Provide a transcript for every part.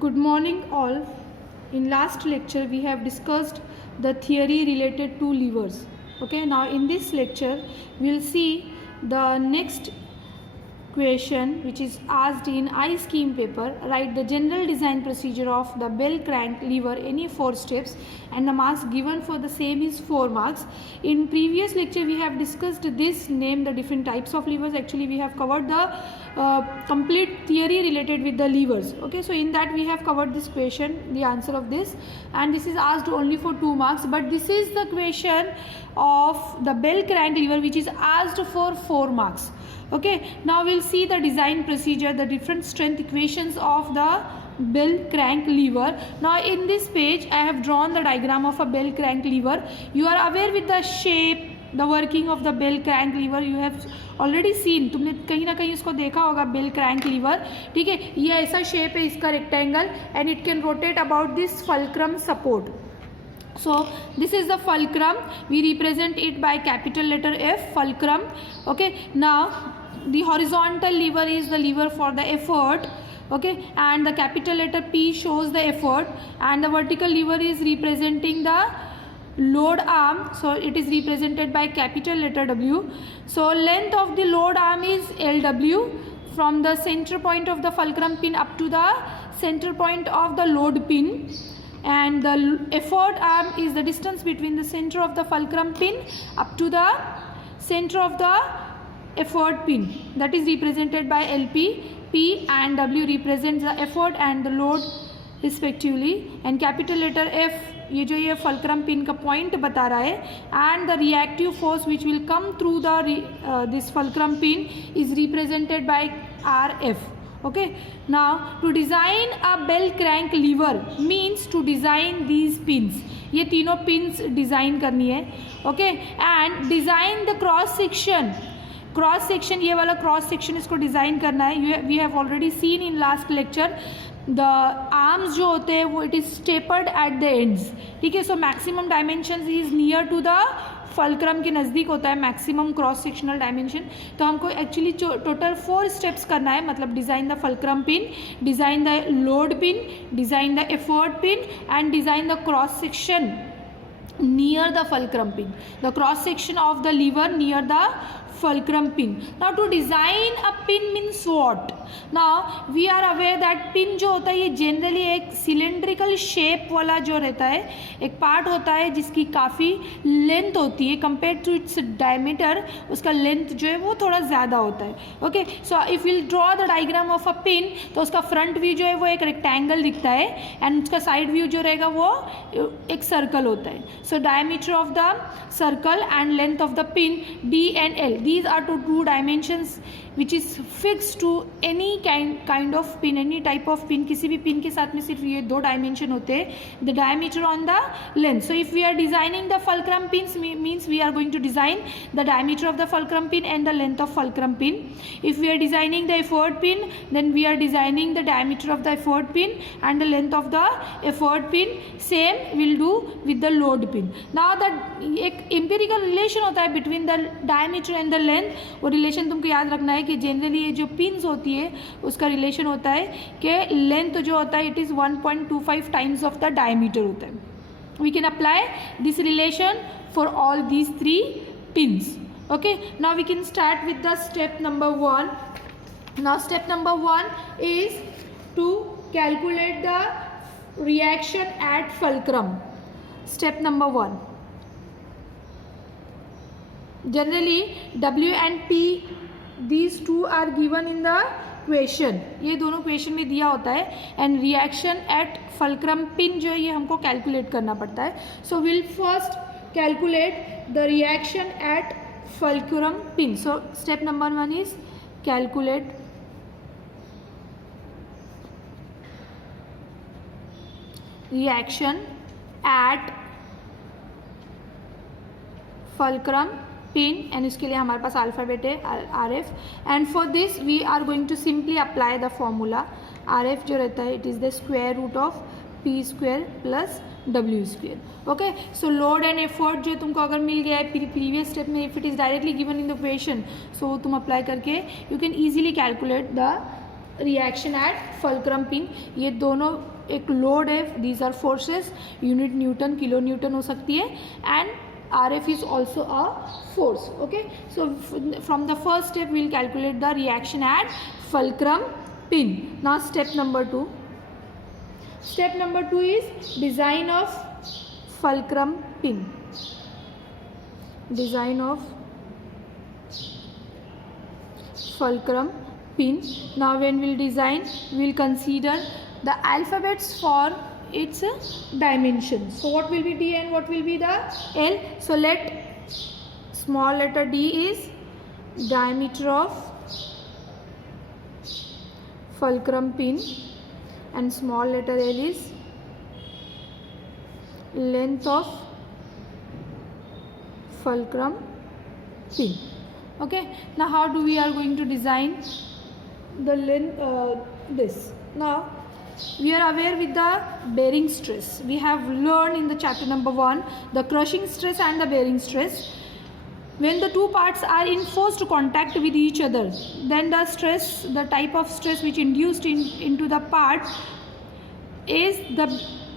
Good morning all. In last lecture we have discussed the theory related to levers. Okay, now in this lecture we will see the next question which is asked in I-scheme paper. Write the general design procedure of the bell crank lever, any 4 steps, and the marks given for the same is 4 marks. In previous lecture we have discussed this, name the different types of levers. Actually we have covered the complete theory related with the levers. Okay, so in that we have covered this question, the answer of this, and this is asked only for 2 marks, but this is the question of the bell crank lever which is asked for 4 marks. Okay, now we'll see the design procedure, the different strength equations of the bell crank lever. Now in this page I have drawn the diagram of a bell crank lever. You are aware with the shape, the working of the bell crank lever. You have already seen, तुमने कहीं ना कहीं इसको देखा होगा bell crank lever. ठीक है, ये ऐसा shape है इसका rectangle and it can rotate about this fulcrum support. So this is the fulcrum. We represent it by capital letter F, fulcrum. Okay, now the horizontal lever is the lever for the effort. Okay, and the capital letter P shows the effort, and the vertical lever is representing the load arm, so it is represented by capital letter W. So length of the load arm is LW from the center point of the fulcrum pin up to the center point of the load pin, and the effort arm is the distance between the center of the fulcrum pin up to the center of the effort pin, that is represented by LP. P and W represents the effort and the load respectively, and capital letter F ये जो ये fulcrum pin का point बता रहा है, and the reactive force which will come through the this fulcrum pin is represented by RF. Okay, now to design a bell crank lever means to design these pins. ये तीनों pins design करनी है. Okay, and design the cross section. Cross section, ये वाला cross section इसको design करना है. We have already seen in last lecture the arms जो होते हैं वो it is tapered at the ends. ठीक है, so maximum dimension is near to the fulcrum के नज़दीक होता है मैक्सिमम क्रॉस सेक्शनल डायमेंशन. तो हमको एक्चुअली टोटल 4 स्टेप्स करना है, मतलब design the fulcrum pin, design the load pin, design the effort pin, and design the cross section near the fulcrum pin, the cross section of the lever near the fulcrum pin. Now to design a pin means what? Now we are aware that pin जो होता है ये generally एक cylindrical shape वाला जो रहता है, एक part होता है जिसकी काफ़ी length होती है compared to its diameter. उसका length जो है वो थोड़ा ज़्यादा होता है. Okay, so if we'll draw the diagram of a pin, तो उसका front view जो है वो एक rectangle दिखता है, and उसका side view जो रहेगा वो एक circle होता है. So diameter of the circle and length of the pin D and L, these are two dimensions which is fixed to any kind of pin, any type of pin. किसी भी pin के साथ में सिर्फ ये 2 dimension होते हैं, the diameter on the length. So if we are designing the fulcrum pins, means we are going to design the diameter of the fulcrum pin and the length of fulcrum pin. If we are designing the effort pin, then we are designing the diameter of the effort pin and the length of the effort pin. Same we'll do with the load pin. Now that एक empirical relation होता है between the diameter and the length, वो relation तुमको याद रखना है कि जनरली ये जो पिन्स होती है उसका रिलेशन होता है कि लेंथ जो होता है it is 1.25 times of the diameter होता है. We can apply this relation for all these 3 pins. Okay, now we can start with the step number 1. Now step number 1 is to calculate the reaction at fulcrum. Step number 1, generally W and P, these two are given in the question. ये दोनों question में दिया होता है, and reaction at fulcrum pin जो है ये हमको कैलकुलेट करना पड़ता है. So will first calculate the reaction at fulcrum pin. So step number 1 is calculate reaction at fulcrum pin, and इसके लिए हमारे पास अल्फ़ाबेट है RF, and for this we are going to simply apply the formula. RF जो रहता है it is the square root of P square plus W square. Okay, so load and effort जो तुमको अगर मिल गया है प्रीवियस स्टेप में, if it is directly given in the question, so तुम अप्लाई करके you can easily calculate the reaction at fulcrum pin, ये दोनों एक लोड है, these are forces, unit newton kilo newton हो सकती है, and RF is also a force. Okay, so from the first step we will calculate the reaction at fulcrum pin. Now step number 2. Step number 2 is design of fulcrum pin. Design of fulcrum pin. Now when we will design, we will consider the alphabets for its dimensions. So what will be D and what will be the L? So let small letter D is diameter of fulcrum pin and small letter L is length of fulcrum pin. Okay, now how do we are going to design the length this? Now we are aware with the bearing stress. We have learned in the chapter number 1 the crushing stress and the bearing stress. When the two parts are in forced contact with each other, then the stress, the type of stress which induced into the part is the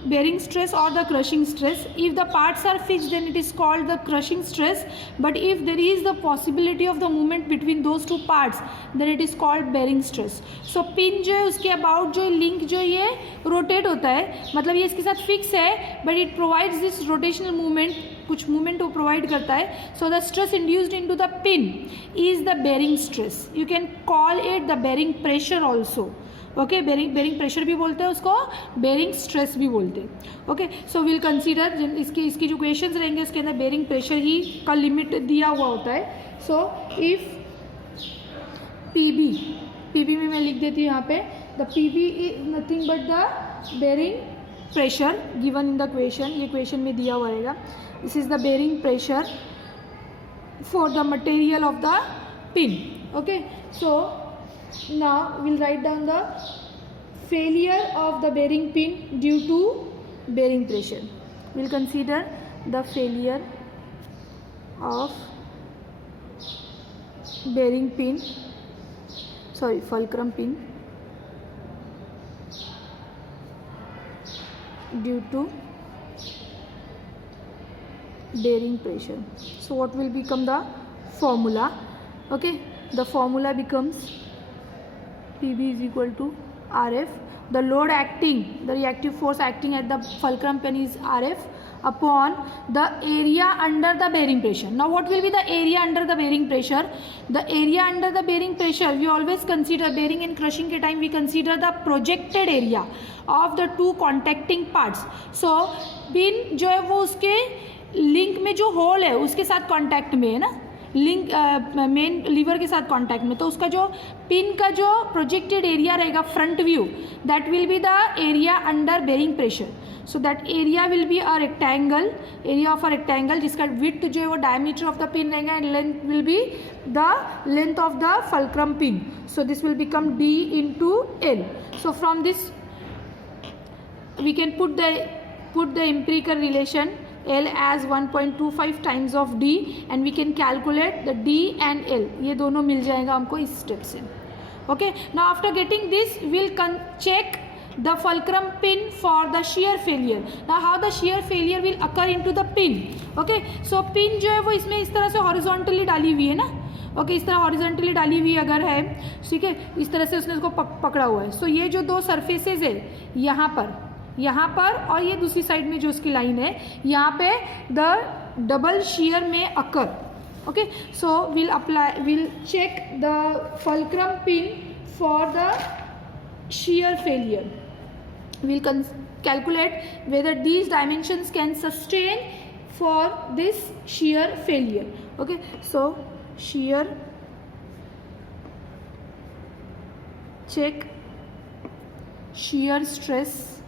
bearing stress or the crushing stress. If the parts are fixed, then it is called the crushing stress, but if there is the possibility of the movement between those two parts, then it is called bearing stress. So pin जो है उसके अबाउट जो लिंक जो ये रोटेट होता है, मतलब ये इसके साथ फिक्स है, but it provides this rotational movement, कुछ मूवमेंट वो प्रोवाइड करता है. So the stress induced into the pin is the bearing stress. You can call it the bearing pressure also. Okay, bearing pressure भी बोलते हैं उसको, bearing stress भी बोलते हैं. ओके, सो विल कंसीडर इसकी जो क्वेश्चंस रहेंगे उसके अंदर बेरिंग प्रेशर ही का लिमिट दिया हुआ होता है. सो इफ पीबी में मैं लिख देती हूँ यहाँ पे, the PB is nothing but the bearing pressure given in the question. ये क्वेश्चन में दिया हुआ रहेगा. This is the bearing pressure for the material of the pin. Okay, so now we'll write down the failure of the bearing pin due to bearing pressure. We'll consider the failure of bearing pin, fulcrum pin due to bearing pressure. So what will become the formula? Okay, the formula becomes PB is equal to RF. The load acting, the reactive force acting at the fulcrum pin is RF upon the area under the bearing pressure. Now what will be the area under the bearing pressure? The area under the bearing pressure, we always consider bearing and crushing के time we consider the projected area of the two contacting parts. So pin जो है वो उसके लिंक में जो होल है उसके साथ कॉन्टैक्ट में है ना, लिंक मेन लीवर के साथ कांटेक्ट में, तो उसका जो पिन का जो प्रोजेक्टेड एरिया रहेगा front view, that will be the area under bearing pressure. So that area will be a rectangle, area of a rectangle जिसका विड्थ जो है वो डायमीटर ऑफ द पिन रहेगा and length will be the length of the fulcrum pin. So this will become D into L. So from this we can put the empirical relation L as 1.25 times of D and we can calculate the D and L. ये दोनों मिल जाएगा हमको इस स्टेप से. Okay, now after getting this we'll check the fulcrum pin for the shear failure. Now how the shear failure will occur into the pin. Okay, so pin जो है वो इसमें इस तरह से horizontally डाली हुई है ना. ओके, इस तरह हॉरिजॉन्टली डाली हुई अगर है, ठीक है, इस तरह से उसने इसको पकड़ा हुआ है. सो ये जो दो सरफेसेज है यहाँ पर और ये दूसरी साइड में जो उसकी लाइन है यहाँ पे द डबल शेयर में occur. Okay, so will check the fulcrum pin for the shear failure. We'll calculate whether these dimensions can sustain for this shear failure. Okay, so shear, check shear stress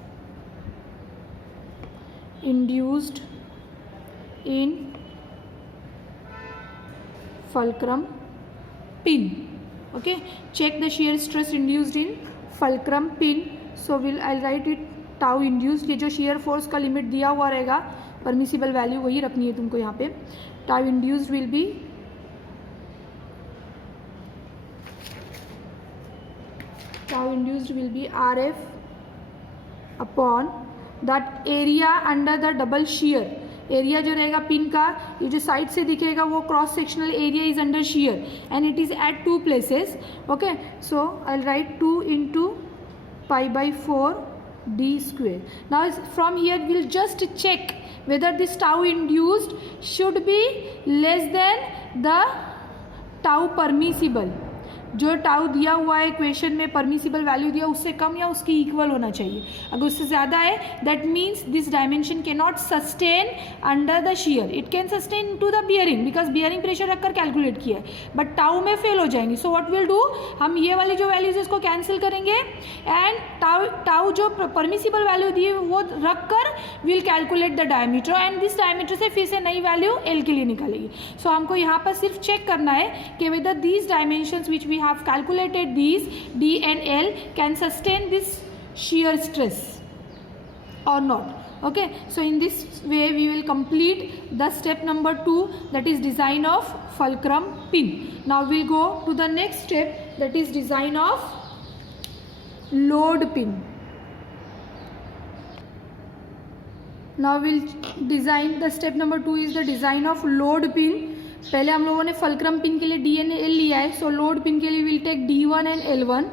induced in fulcrum pin. Okay, check the shear stress induced in fulcrum pin. So I'll write it tau induced. ये जो shear force का लिमिट दिया हुआ रहेगा, permissible value वही रखनी है तुमको यहाँ पे. tau induced will be tau induced will be RF upon that area under the double shear. Area जो रहेगा पिन का, ये जो साइड से दिखेगा वो cross sectional area is under shear and it is at two places. Okay, so I'll write 2 into pi by 4 d square. Now from here we'll just check whether this tau induced should be less than the tau permissible. जो टाउ दिया हुआ है इक्वेशन में, permissible value दिया उससे कम या उसके इक्वल होना चाहिए. अगर उससे ज़्यादा है that means this dimension can not sustain under the shear. It can sustain to the bearing because bearing pressure रखकर कैलकुलेट किया है, बट टाउ में फेल हो जाएंगे. सो व्हाट विल डू, हम ये वाली जो वैल्यूज इसको कैंसिल करेंगे एंड टाउ जो परमिसिबल वैल्यू दी है वो रख कर will calculate the diameter and this diameter से फिर से नई वैल्यू एल के लिए निकालेगी. सो हमको यहाँ पर सिर्फ चेक करना है कि whether these dimensions which we have calculated these D and L can sustain this shear stress or not. Okay, so in this way we will complete the step number 2, that is design of fulcrum pin. Now we'll go to the next step, that is design of load pin. Now we'll design the step number 2 is the design of load pin. पहले हम लोगों ने fulcrum pin के लिए D N L लिया है, सो load pin के लिए will take D1 and L1.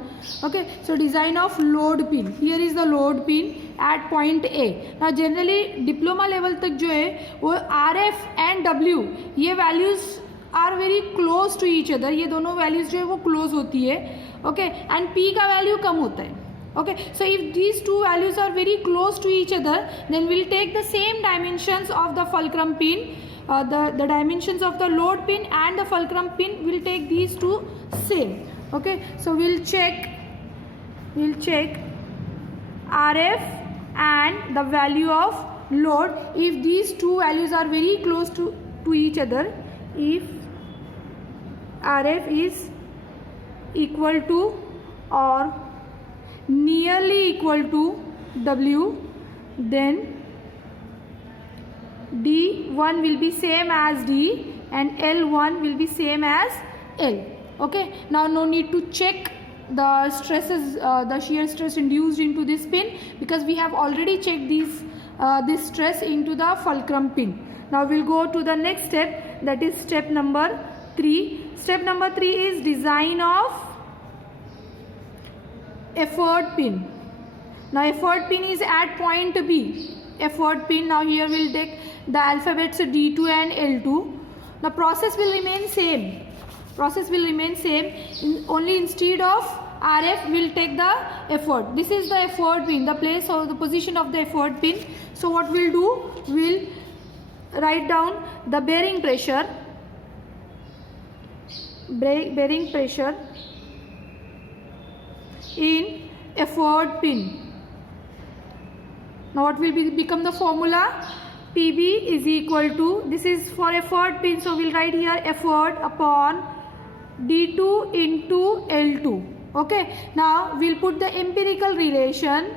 Okay, so design of load pin, here is the load pin at point A. Now generally diploma level तक जो है वो RF एंड W ये values are very close to each other. ये दोनों values जो है वो क्लोज होती है. ओके, एंड P का वैल्यू कम होता है. Okay, so if these two values are very close to each other, then we'll take the same dimensions of the fulcrum pin. The dimensions of the load pin and the fulcrum pin will take these two same. Okay, so we'll check RF and the value of load. If these two values are very close to each other, if RF is equal to or nearly equal to W, then D1 will be same as D and L1 will be same as L. Okay, now no need to check the stresses, the shear stress induced into this pin because we have already checked this stress into the fulcrum pin. Now we'll go to the next step, that is step number 3. Step number 3 is design of effort pin. Now effort pin is at point B. Effort pin, now here we'll take the alphabets D2 and L2. The process will remain same. Only instead of RF we'll take the effort. This is the effort pin, the place or the position of the effort pin. So what we'll do, we'll write down the bearing pressure in effort pin. Now what will become the formula? PB is equal to, this is for effort pin, so we'll write here effort upon D2 into L2. Okay, now we'll put the empirical relation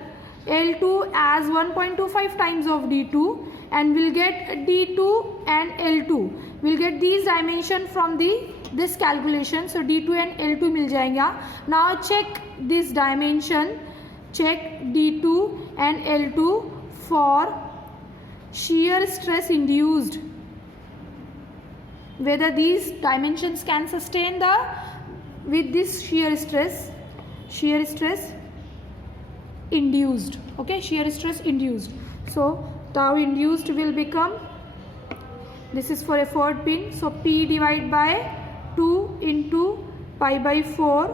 L2 as 1.25 times of D2 and we'll get D2 and L2. We'll get these dimension from this calculation, so D2 and L2 मिल जाएगा. Now check this dimension, check D2 and L2 for shear stress induced, whether these dimensions can sustain with this shear stress induced. Okay, shear stress induced. So tau induced will become, this is for effort pin, so P divided by 2 into pi by 4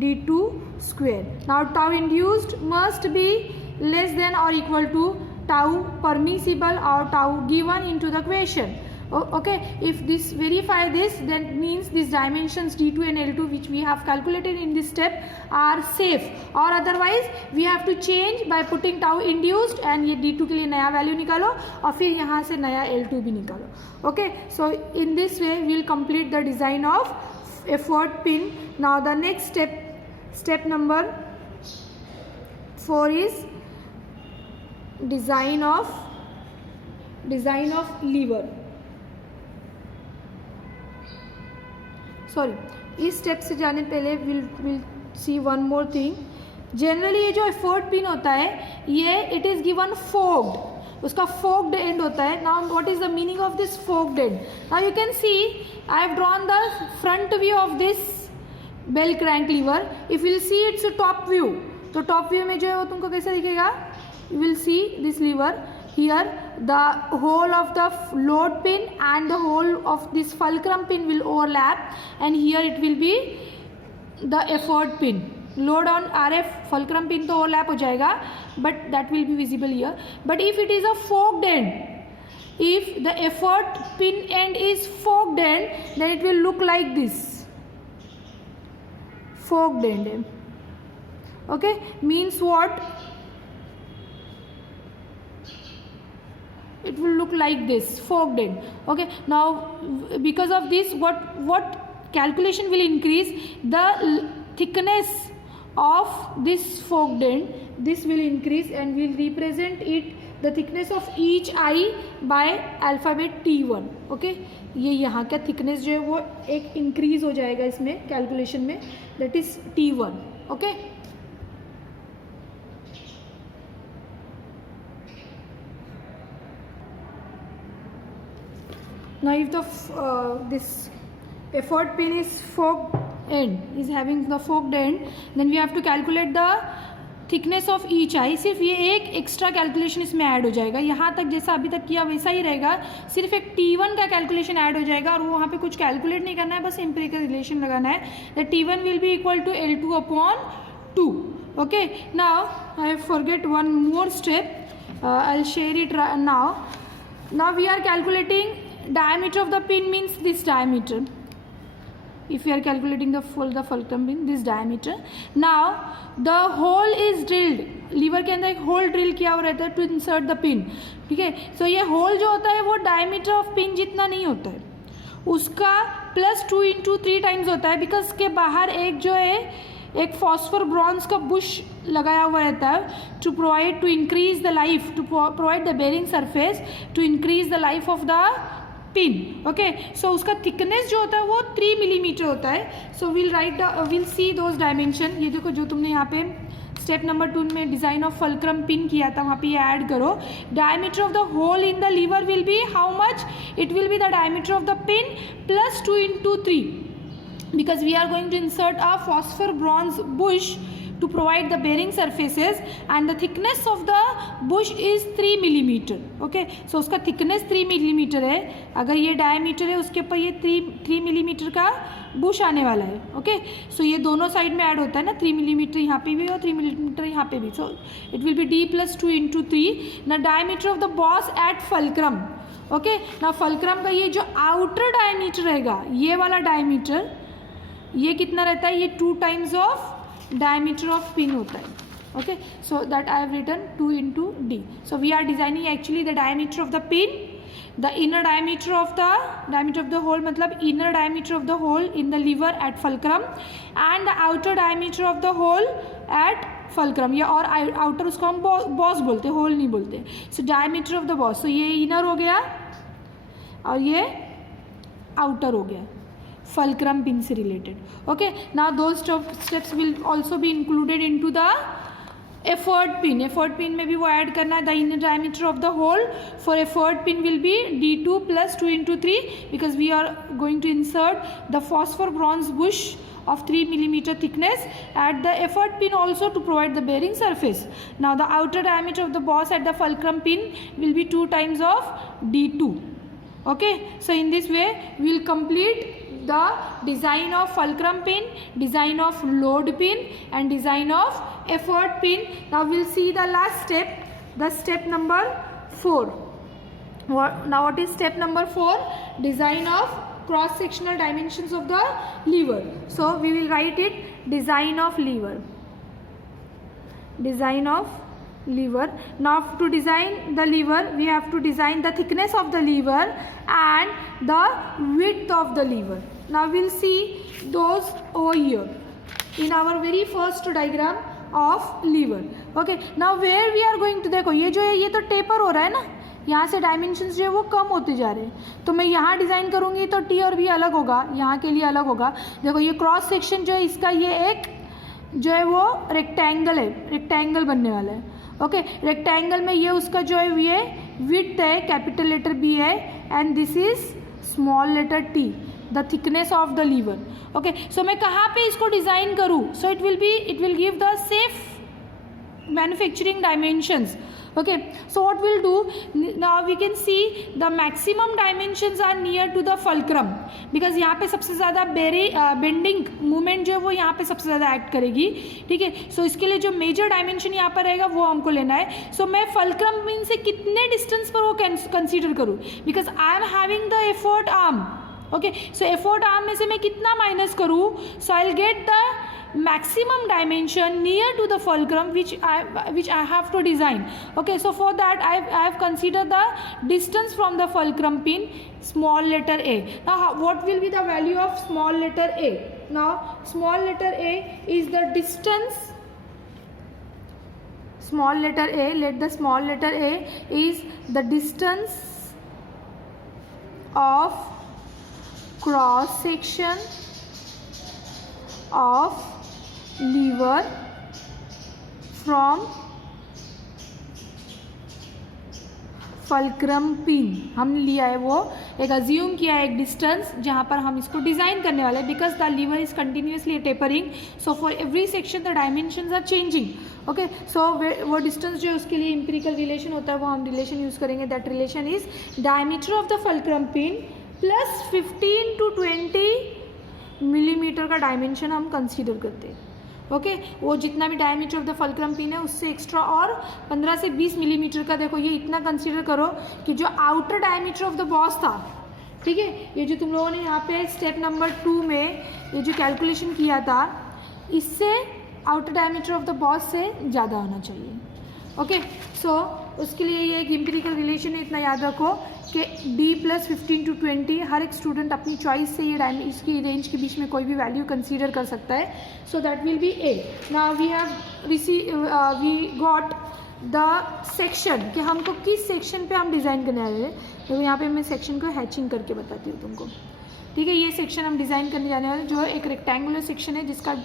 D2 square. Now tau induced must be less than or equal to tau permissible or tau given into the equation. Okay, if this verify this, then means these dimensions D2 and L2 which we have calculated in this step are safe, or otherwise we have to change by putting tau induced and ये D2 के लिए नया वैल्यू निकालो और फिर यहाँ से नया L2 भी निकालो. Okay, so in this way we will complete the design of effort pin. Now the next step number 4 is design of lever. Sorry, इस स्टेप से जाने पहले will see one more thing. Generally ये जो एफर्ट पिन होता है ये it is given फोक्ड, उसका फोक्ड एंड होता है. Now what is the meaning of this forked end? Now you can see I have drawn the front view of this bell crank lever. If will see its top view, तो top view में जो है वो तुमको कैसे दिखेगा? You will see this lever here, the whole of the load pin and the whole of this fulcrum pin will overlap, and here it will be the effort pin. Load on RF fulcrum pin तो overlap हो जाएगा, but that will be visible here. But if it is a forked end, if the effort pin end is forked end, then it will look like this, forked end. Okay, means what? It will look like this, forked end. Okay, now because of this what calculation will increase? The thickness of this forked end, this will increase and will represent it the thickness of each eye by alphabet T1. Okay, ये यहाँ का thickness जो है वो एक increase हो जाएगा इसमें calculation में, that is T1. Okay, now if the this effort pin is forked end, is having the forked end, then we have to calculate the thickness of each eye. सिर्फ ये एक एक्स्ट्रा कैलकुलेशन इसमें ऐड हो जाएगा. यहाँ तक जैसा अभी तक किया वैसा ही रहेगा, सिर्फ एक T1 का कैलकुलेशन ऐड हो जाएगा और वहाँ पे कुछ कैलकुलेट नहीं करना है, बस एम्पिरिकल रिलेशन लगाना है. The T1 will be equal to L2 upon 2. Okay, now I forget one more step, I will share it now. Now we are calculating diameter of the pin, means this diameter. If we are calculating the fulcrum pin, this diameter. Now the hole is drilled, lever के अंदर एक hole drill किया हुआ रहता है to insert the pin. ठीक है, सो ये होल जो होता है वो डायमीटर ऑफ पिन जितना नहीं होता है, उसका +2 × 3 टाइम्स होता है, बिकॉज के बाहर एक जो है एक फॉस्फर ब्रॉन्ज का बुश लगाया हुआ रहता है to provide to increase the life, to provide the bearing surface, to increase the life of the pin. Okay, so उसका थिकनेस जो होता है वो 3 मिलीमीटर होता है. So will see those dimension. ये देखो जो तुमने यहाँ पे स्टेप नंबर 2 में डिज़ाइन ऑफ फल्क्रम पिन किया था वहाँ पे ये ऐड करो. Diameter of the hole in the lever will be how much? It will be the diameter of the pin +2 × 3, because we are going to insert a phosphor bronze bush to provide the bearing surfaces, and the thickness of the bush is 3 millimeter. Okay, so उसका thickness 3 millimeter है. अगर ये diameter है उसके ऊपर ये 3 millimeter का बुश आने वाला है. ओके, सो ये दोनों साइड में ऐड होता है ना, 3 मिलीमीटर यहाँ पे भी और 3 मिलीमीटर यहाँ पे भी. So it will be D +2 × 3. ना diameter of the boss at fulcrum. Okay, ना फल्क्रम का ये जो आउटर डायमीटर रहेगा, ये वाला डायमीटर, ये कितना रहता है? ये 2 times of diameter of pin होता है. Okay, so that I have written 2 × D. So we are designing actually the diameter of the pin, the inner diameter of the hole मतलब inner diameter of the hole in the liver at fulcrum, and the outer diameter of the hole at fulcrum. या और outer उसको हम boss बोलते हैं, hole नहीं बोलते. so diameter of the boss, so ये inner हो गया और ये outer हो गया fulcrum pin से related. okay, now those steps will also be included into the effort pin. effort pin में भी वो ऐड करना है. the inner diameter of the hole for effort pin will be D2 +2 × 3, because we are going to insert the phosphor bronze bush of 3 millimeter thickness at the effort pin also to provide the bearing surface. now the outer diameter of the boss at the fulcrum pin will be 2 times of D2. okay, so in this way we will complete the design of fulcrum pin, design of load pin, and design of effort pin. now we'll see the last step, the step number 4. Now what is step number 4? design of cross sectional dimensions of the lever. so we will write it, design of lever, design of lever. now to design the lever we have to design the thickness of the lever and the width of the lever. now we'll see those over here in our very first diagram of lever. okay, now where we are going to, देखो ये जो है ये तो टेपर हो रहा है ना, यहाँ से डायमेंशंस जो है वो कम होते जा रहे हैं. तो मैं यहाँ डिज़ाइन करूँगी तो T और V अलग होगा, यहाँ के लिए अलग होगा. देखो ये क्रॉस सेक्शन जो है इसका ये एक जो है वो रेक्टेंगल है, रेक्टेंगल बनने वाला है। ओके, रेक्टेंगल में ये उसका जो है ये विड्थ है, कैपिटल लेटर बी है, and this is small letter T, the thickness of the lever. Okay, so मैं कहाँ पे इसको डिज़ाइन करूँ? So it will give the safe manufacturing dimensions. Okay, so what we'll do now, we can see the maximum dimensions are near to the fulcrum, because यहाँ पे सबसे ज़्यादा bending movement जो है वो यहाँ पे सबसे ज़्यादा एक्ट करेगी। ठीक है, सो इसके लिए जो मेजर डायमेंशन यहाँ पर रहेगा वो हमको लेना है। सो मैं फल्क्रम मीन से कितने डिस्टेंस पर वो कंसीडर करूँ, because I am having the effort arm. Okay, so effort arm में से मैं कितना माइनस करूँ? So I will get the maximum dimension near to the fulcrum which I have to design. Okay, so for that I have considered the distance from the fulcrum pin, small letter a. Now what will be the value of small letter a? Now small letter a is the distance, small letter a, let the small letter a is the distance of cross section of lever from fulcrum pin. हमने लिया है वो एक अज्यूम किया है एक डिस्टेंस जहाँ पर हम इसको डिज़ाइन करने वाले हैं, because the lever is continuously tapering, so for every section the dimensions are changing. Okay, so वो डिस्टेंस जो है उसके लिए एम्पिरिकल रिलेशन होता है, वो हम रिलेशन यूज़ करेंगे। That relation is diameter of the fulcrum pin plus 15 to 20 मिलीमीटर का डायमेंशन हम कंसीडर करते हैं। ओके, वो जितना भी diameter of the fulcrum pin है उससे एक्स्ट्रा और 15 से 20 मिलीमीटर का, देखो ये इतना कंसीडर करो कि जो outer diameter of the boss था, ठीक है, ये जो तुम लोगों ने यहाँ पे स्टेप नंबर 2 में ये जो कैलकुलेशन किया था, इससे outer diameter of the boss से ज़्यादा होना चाहिए। ओके, सो उसके लिए ये एक एम्पिरिकल रिलेशन है, इतना याद रखो कि d + 15 to 20, हर एक स्टूडेंट अपनी चॉइस से ये इसकी रेंज के बीच में कोई भी वैल्यू कंसीडर कर सकता है। So that will be a। Now we got the section कि हमको किस सेक्शन पे हम डिज़ाइन करने वाले हैं। तो यहाँ पे मैं सेक्शन को हैचिंग करके बताती हूँ तुमको। ठीक है, ये सेक्शन हम डिज़ाइन करने जाने वाले जो एक रेक्टेंगुलर सेक्शन है जिसका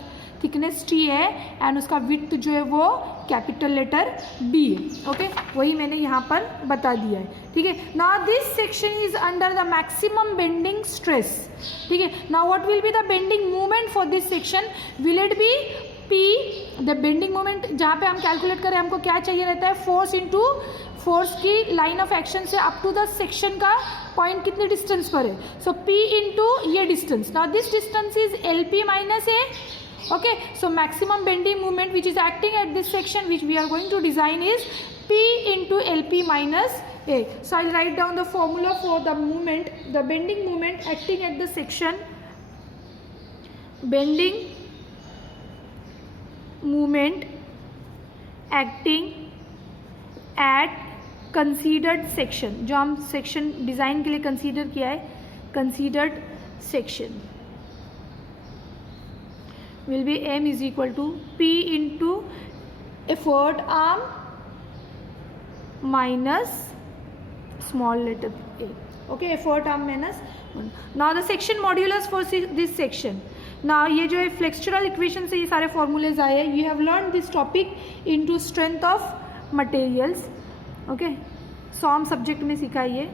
थिकनेस टी है एंड उसका विड्थ जो है वो कैपिटल लेटर बी है। ओके, वही मैंने यहाँ पर बता दिया है। ठीक है, now this section is under the maximum bending stress. ठीक है, now what will be the bending moment for this section? Will it be P, the bending moment जहाँ पे हम कैलकुलेट करें हमको क्या चाहिए रहता है? फोर्स इंटू फोर्स की लाइन ऑफ एक्शन से अप टू द सेक्शन का पॉइंट कितने डिस्टेंस पर है। सो पी इंटू ये distance. Now this distance is L P minus A. Okay, so maximum bending moment which is acting at this section which we are going to design is P into LP minus A. So I'll write down the formula for the moment, the bending moment acting at the section, bending moment acting at considered section, जो हम section design के लिए consider किया है, considered section will be m is equal to p into effort arm minus small letter a. Okay, effort arm minus 1. Now the section modulus for this section. Now ये जो है flexural equation से ये सारे formulas आए हैं. You have learned this topic into strength of materials. Okay, so हम subject में सीखा ये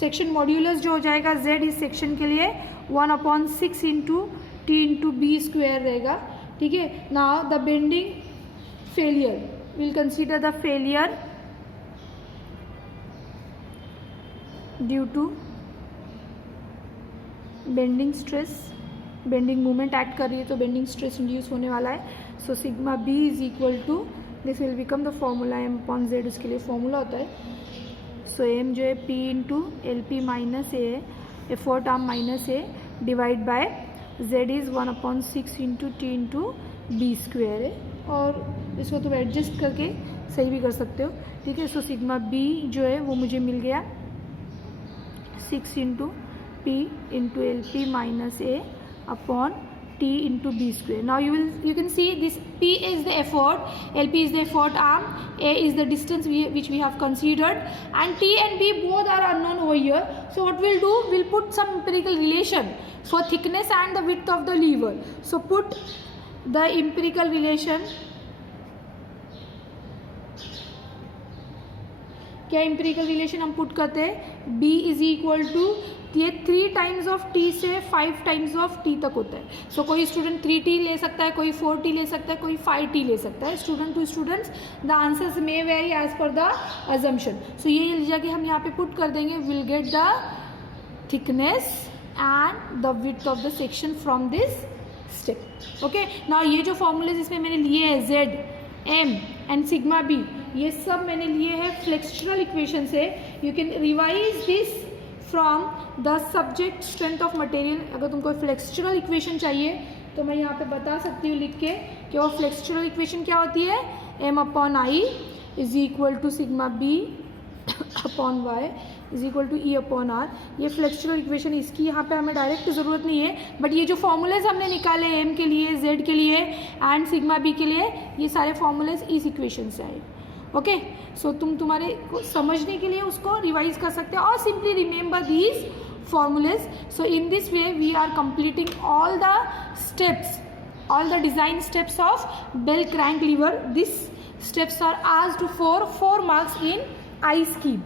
section modulus जो हो जाएगा z इस section के लिए 1/6 into t into b square रहेगा. ठीक है, now the bending failure will consider the failure due to bending stress. Bending movement act कर रही है तो बेंडिंग स्ट्रेस इंड्यूस होने वाला है. So sigma b is equal to this will become the formula m upon z, उसके लिए फॉर्मूला होता है. सो m जो है p into L P minus A है, effort arm minus A divide by z is 1/6 into T into B square है. और इसको तुम एडजस्ट करके सही भी कर सकते हो. ठीक है, सो सिग्मा b जो है वो मुझे मिल गया 6 into P into L P minus A upon t into b square. Now you can see this p is the effort, lp is the effort arm, a is the distance which we have considered, and t and b both are unknown over here. So what we'll do, we'll put some empirical relation for thickness and the width of the lever. So put the empirical relation, क्या empirical relation हम पुट करते हैं, b is equal to, ये 3 times of t से 5 times of t तक होता है. सो कोई स्टूडेंट 3t ले सकता है, कोई 4t ले सकता है, कोई 5t ले सकता है. Student to students the answers may vary as per the assumption. So ये जगह हम यहाँ पे पुट कर देंगे, will get the thickness and the width of the section from this step. Okay, now ये जो फॉर्मूलेज इसमें मैंने लिए हैं z, m and sigma b, ये सब मैंने लिए हैं फ्लेक्सुरल इक्वेशन से. You can revise this from the subject strength of material. अगर तुमको फ्लेक्सुरल इक्वेशन चाहिए तो मैं यहाँ पे बता सकती हूँ लिख के कि वो फ्लेक्सुरल इक्वेशन क्या होती है, m upon I is equal to sigma b upon y is equal to E upon R. ये फ्लेक्सुरल इक्वेशन, इसकी यहाँ पे हमें डायरेक्ट ज़रूरत नहीं है, बट ये जो फॉर्मूलेज हमने निकाले m के लिए, z के लिए एंड सिग्मा b के लिए, ये सारे फॉर्मूलेज इस इक्वेशन से आए. ओके, सो तुम्हारे को समझने के लिए उसको रिवाइज कर सकते हो और simply remember these formulas. So in this way we are completing all the steps, all the design steps of bell crank lever. These steps are asked for 4 marks in I scheme.